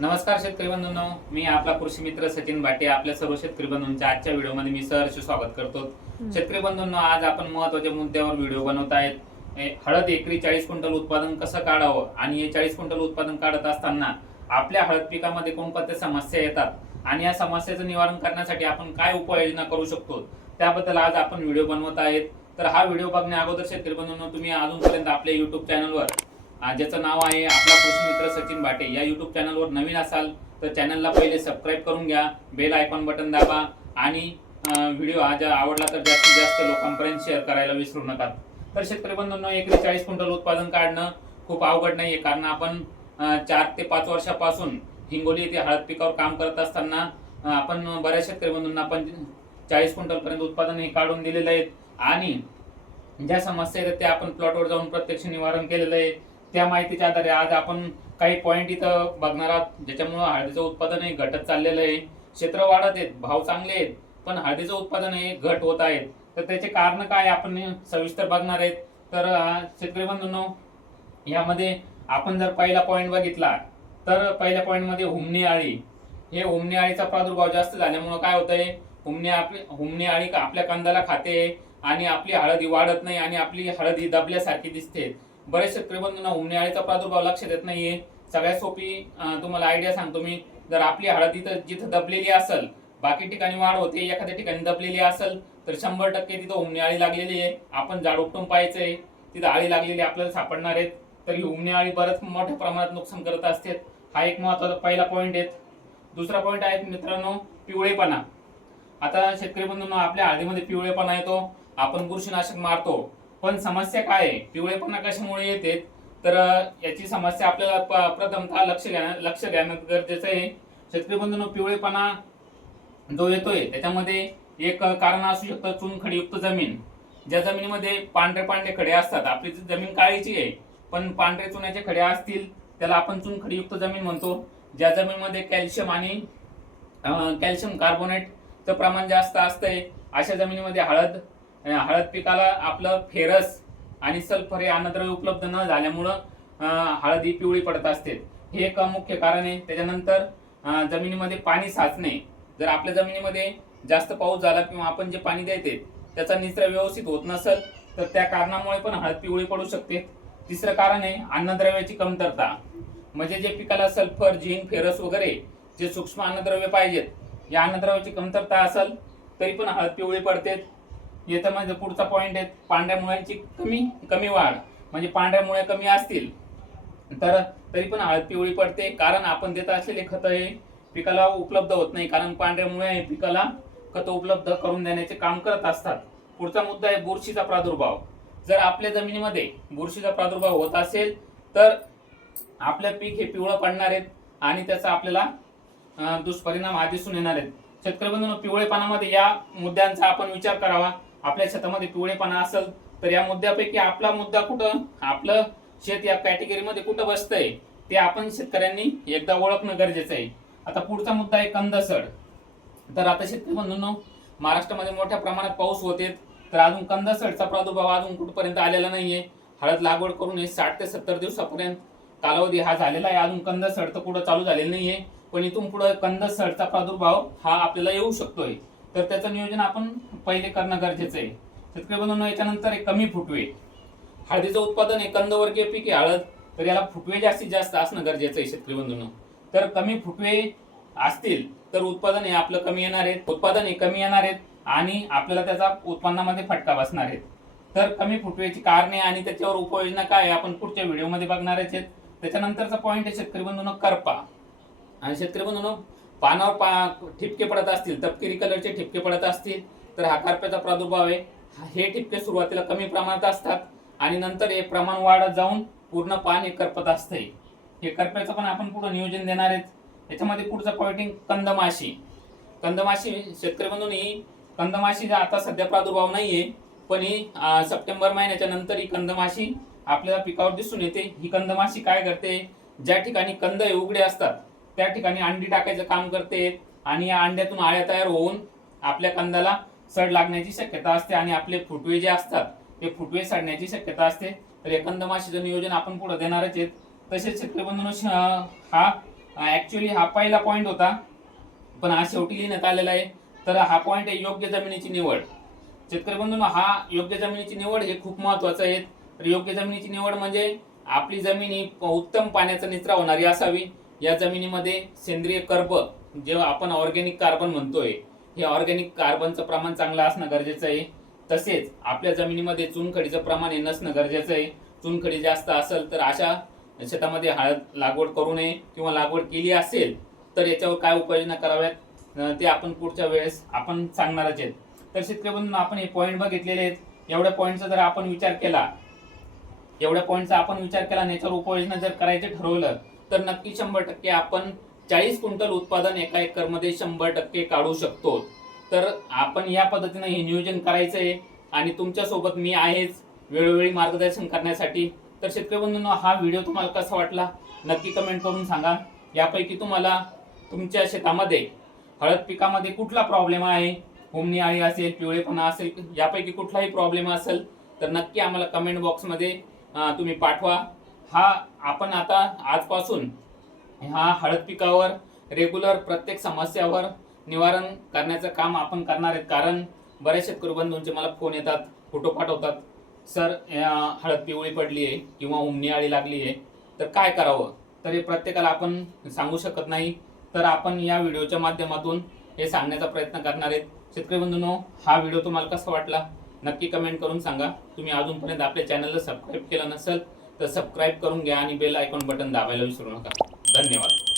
नमस्कार शेतकरी बंधूंनो, मी आपला कृषी मित्र सचिन भाटे आपल्या सर्व शेतकरी बंधूंच्या आजच्या व्हिडिओमध्ये मी सहर्ष स्वागत करतो। शेतकरी बंधूंनो, आज आपण महत्त्वाच्या मुद्द्यावर व्हिडिओ बनवत आहेत। हळद एकरी 40 क्विंटल उत्पादन कसं काढावं आणि हे 40 क्विंटल उत्पादन काढत असताना आपल्या हळद पिकामध्ये कोणकोणत्या समस्या येतात आणि या समस्येचं निवारण करण्यासाठी आपण काय उपाययोजना करू शकतो त्याबद्दल आज आपण व्हिडिओ बनवत आहेत। तर हा व्हिडिओ बघण्या अगोदर शेतकरी बंधूंनो, तुम्ही अजूनपर्यंत आपल्या YouTube चॅनलवर ज्याचं नाव आहे आपला कृषी मित्र सचिन भाटे या YouTube चॅनलवर नवीन असाल तर चॅनलला पहिले सबस्क्राईब करून घ्या, बेल आयकॉन बटन दाबा आणि व्हिडिओ आवडला तर जास्तीत जास्त लोकांपर्यंत शेअर करायला विसरू नका। तर शेतकरी बंधूंनो, एकरी 40 क्विंटल उत्पादन काढणं खूप अवघड नाहीये, कारण आपण 4 ते 5 वर्षापासून हिंगोली येथे हळद पिकावर काम करत असताना आपण बऱ्याच शेतकरी बंधूंना आपण 40 क्विंटल पर्यंत उत्पादन हे काढून दिलेलं आहे आणि ज्या समस्या आहेत त्या आपण प्लॉटवर जाऊन प्रत्यक्ष निवारण केलेलं आहे। त्या माहितीच्या आधारे आज आपण काही पॉइंट इथं बघणार आहोत ज्याच्यामुळे हळदीचं उत्पादन हे घटत चाललेलं आहे। क्षेत्र वाढत आहेत, भाव चांगले आहेत, पण हळदीचं उत्पादन हे घट होत आहे। तर त्याचे कारण काय आपण सविस्तर बघणार आहेत। तर शेतकरी बंधूंनो, यामध्ये आपण जर पहिला पॉइंट बघितला तर पहिल्या पॉइंट मध्ये हुमणी अळी, हे हुमणी अळीचा प्रादुर्भाव जास्त झाल्यामुळे काय होतंय, हुमणी अळी आपल्या कंदाला खाते आणि आपली हळद ही वाढत नाही आणि आपली हळद ही दबल्यासारखी दिसते। बरेच शेतकरी बंधूंना हुमणी अळीचा प्रादुर्भाव लक्षात येत नाहीये। सगळ्यात सोपी तुम्हाला आयडिया सांगतो मी। जर आपली हळद इथं जिथं दबलेली असेल, बाकी ठिकाणी वाढ होते, एखाद्या ठिकाणी दबलेली असेल तर 100% तिथं हुमणी अळी लागलेली आहे। आपण झाड उपटून पाहायचंय, तिथं अळी लागलेली आपल्याला सापडणार आहेत। तर ही हुमणी अळी बरंच मोठ्या प्रमाणात नुकसान करत असते। हा एक महत्त्वाचा पहिला पॉइंट आहे। दुसरा पॉइंट आहे मित्रांनो, पिवळेपणा। आता शेतकरी बंधूंनो, आपल्या हळदीमध्ये पिवळेपणा येतो, आपण बुरशीनाशक मारतो, पण समस्या काय आहे, पिवळेपणा कशामुळे येते, तर याची समस्या आपल्याला प्रथमतः लक्ष घेणं गरजेचं आहे। शेतकरी बंधूंनो, पिवळेपणा जो येतोय त्याच्यामध्ये एक कारण असू शकतं चुनखडीयुक्त जमीन। ज्या जमिनीमध्ये पांढरे पांढरे खडे असतात, आपली जमीन काळीची आहे पण पांढरे चुन्याचे खडे असतील त्याला आपण चुनखडीयुक्त जमीन म्हणतो। ज्या जमिनीमध्ये कॅल्शियम आणि कॅल्शियम कार्बोनेटचं प्रमाण जास्त असतंय अशा जमिनीमध्ये हळद पिकाला आपलं फेरस आणि सल्फर हे अन्नद्रव्य उपलब्ध न झाल्यामुळं हळद ही पिवळी पडत असते। हे एक मुख्य कारण आहे। त्याच्यानंतर जमिनीमध्ये पाणी साचणे। जर आपल्या जमिनीमध्ये जास्त पाऊस झाला किंवा आपण जे पाणी देते त्याचा निचरा व्यवस्थित होत नसेल तर त्या कारणामुळे पण हळद पिवळी पडू शकते। तिसरं कारण आहे अन्नद्रव्याची कमतरता। म्हणजे जे पिकाला सल्फर, झिंक, फेरस वगैरे जे सूक्ष्म अन्नद्रव्य पाहिजेत, या अन्नद्रव्याची कमतरता असेल तरी पण हळद पिवळी पडते। येतं म्हणजे पुढचा पॉइंट आहे पांढऱ्या मुळ्यांची कमी वाढ। म्हणजे पांढऱ्या मुळ्या कमी असतील तर तरी पण हळद पिवळी पडते, कारण आपण देत असलेले खत हे पिकाला उपलब्ध होत नाही, कारण पांढऱ्या मुळ्या हे पिकाला खत उपलब्ध करून देण्याचे काम करत असतात। पुढचा मुद्दा आहे बुरशीचा प्रादुर्भाव। जर आपल्या जमिनीमध्ये बुरशीचा प्रादुर्भाव होत असेल तर आपले पीक हे पिवळं पडणार आहेत आणि त्याचा आपल्याला दुष्परिणाम दिसून येणार आहेत। शेतकरी बंधूंनो, पिवळेपणामध्ये या मुद्द्यांचा आपण विचार करावा। आपल्या शेतामध्ये पिवळेपणा असेल तर या मुद्द्यापैकी आपला मुद्दा कुठं, आपलं शेत या कॅटेगरीमध्ये कुठं बसतंय ते आपण शेतकऱ्यांनी एकदा ओळखणं गरजेचं आहे। आता पुढचा मुद्दा आहे कंदसड। तर आता शेतकरी बंधूंनो, महाराष्ट्रामध्ये मोठ्या प्रमाणात पाऊस होते तर अजून कंदसडचा प्रादुर्भाव अजून कुठपर्यंत आलेला नाहीये। हळद लागवड करून 60 ते 70 दिवसापर्यंत कालावधी हा झालेला आहे, अजून कंदसड तर कुठं चालू झालेलं नाहीये, पण इथून पुढे कंदसडचा प्रादुर्भाव हा आपल्याला येऊ शकतोय। तर त्याचं नियोजन आपण पहिले करणं गरजेचं आहे। शेतकरी बंधूंनो, याच्यानंतर कमी फुटवे। हळदीचं उत्पादन हे कंदवर्गीय पीक आहे हळद, तर याला फुटवे जास्तीत जास्त असणं गरजेचं आहे शेतकरी बंधूंनो। तर कमी फुटवे असतील तर उत्पादन हे आपलं कमी येणार आहेत आणि आपल्याला त्याचा उत्पन्नामध्ये फटका बसणार आहे। तर कमी फुटवेची कारणे आणि त्याच्यावर उपाययोजना काय आपण पुढच्या व्हिडिओमध्ये बघणार आहेत। त्याच्यानंतरचा पॉइंट आहे शेतकरी बंधूंनो करपा। आणि शेतकरी बंधूंनो, पानावर ठिपके पडत असतील, तपकिरी कलरचे ठिपके पडत असतील तर हा करप्याचा प्रादुर्भाव आहे। हे ठिपके सुरुवातीला कमी प्रमाणात असतात आणि नंतर हे प्रमाण वाढत जाऊन पूर्ण पान हे करपत असते। हे करप्याचं पण आपण पुढे नियोजन देणार आहेत। याच्यामध्ये पुढचा पॉइंट कंदमाशी। शेतकरी बंधूंनी, कंदमाशी आता सध्या प्रादुर्भाव नाहीये, पण ही सप्टेंबर महिन्याच्या नंतर ही कंदमाशी आपल्याला पिकावर दिसून येते। ही कंदमाशी काय करते, ज्या ठिकाणी कंद हे उघडे असतात त्या ठिकाणी अंडी टाकायचं काम करते आणि या अंड्यातून आळ्या तयार होऊन आपल्या कंदाला सड लागण्याची शक्यता असते आणि आपले फुटवे जे असतात ते फुटवे सडण्याची शक्यता असते। तर या कंदमाशीचं नियोजन आपण पुढे देणारच आहेत। तसेच शेतकरी बंधूंनो, हा ऍक्च्युली हा पहिला पॉईंट होता, पण हा शेवटी लिहिण्यात आलेला आहे. तर हा पॉईंट आहे योग्य जमिनीची निवड. शेतकरी बंधूंनो, हा योग्य जमिनीची निवड हे खूप महत्वाचं आहे. तर योग्य जमिनीची निवड म्हणजे आपली जमीन ही उत्तम पाण्याचा निचरा होणारी असावी. या जमिनीमध्ये सेंद्रिय कर्ब, जेव्हा आपण ऑर्गॅनिक कार्बन म्हणतोय, हे ऑर्गॅनिक कार्बनचं प्रमाण चांगलं असणं गरजेचं आहे. तसेच आपल्या जमिनीमध्ये चुनखडीचं प्रमाण हे नसणं गरजेचं आहे. चुनखडी जास्त असेल तर अशा शेतामध्ये हळद लागवड करू नये, किंवा लागवड केली असेल तर याच्यावर काय उपाययोजना कराव्यात ते आपण पुढच्या वेळेस आपण सांगणारच आहेत. तर शेतकरी बंधूंनो, आपण हे पॉईंट बघितलेले आहेत. एवढ्या पॉईंटचा जर आपण विचार केला आणि याच्यावर उपाययोजना जर करायचे ठरवलं तर नक्की 100% आपण 40 क्विंटल उत्पादन एका एकरमध्ये 100% काढू शकतो. तर आपण या पद्धतीने हे नियोजन करायचं आहे आणि तुमच्या सोबत मी आहेच वेळोवेळी मार्गदर्शन करण्यासाठी. तर शेतकरी बंधूंनो, हा व्हिडिओ तुम्हाला कसा वाटला नक्की कमेंट करून सांगा. यापैकी तुम्हाला तुमच्या शेतामध्ये हळद पिकामध्ये कुठला प्रॉब्लेम आहे, हुमणी अळी असेल, पिवळेपणा असेल, यापैकी कुठलाही प्रॉब्लेम असेल तर नक्की आम्हाला कमेंट बॉक्समध्ये तुम्ही पाठवा. हा आपण आता आजपासून हा हळद पिकावर रेग्युलर प्रत्येक समस्यावर निवारण करण्याचं काम आपण करणार आहेत. कारण बऱ्याच शेतकरी बंधूंचे मला फोन येतात, फोटो पाठवतात, सर हळद पिवळी पडली आहे किंवा हुमणी अळी लागली आहे, तर काय करावं. तर हे प्रत्येकाला आपण सांगू शकत नाही. तर आपण या व्हिडिओच्या माध्यमातून हे सांगण्याचा प्रयत्न करणार आहेत. शेतकरी बंधूंनो, हा व्हिडिओ तुम्हाला कसा वाटला नक्की कमेंट करून सांगा. तुम्ही अजूनपर्यंत आपल्या चॅनलला सबस्क्राईब केलं नसेल तर सबस्क्राईब करून घ्या आणि बेल आयकॉन बटन दाबायला विसरू नका. धन्यवाद.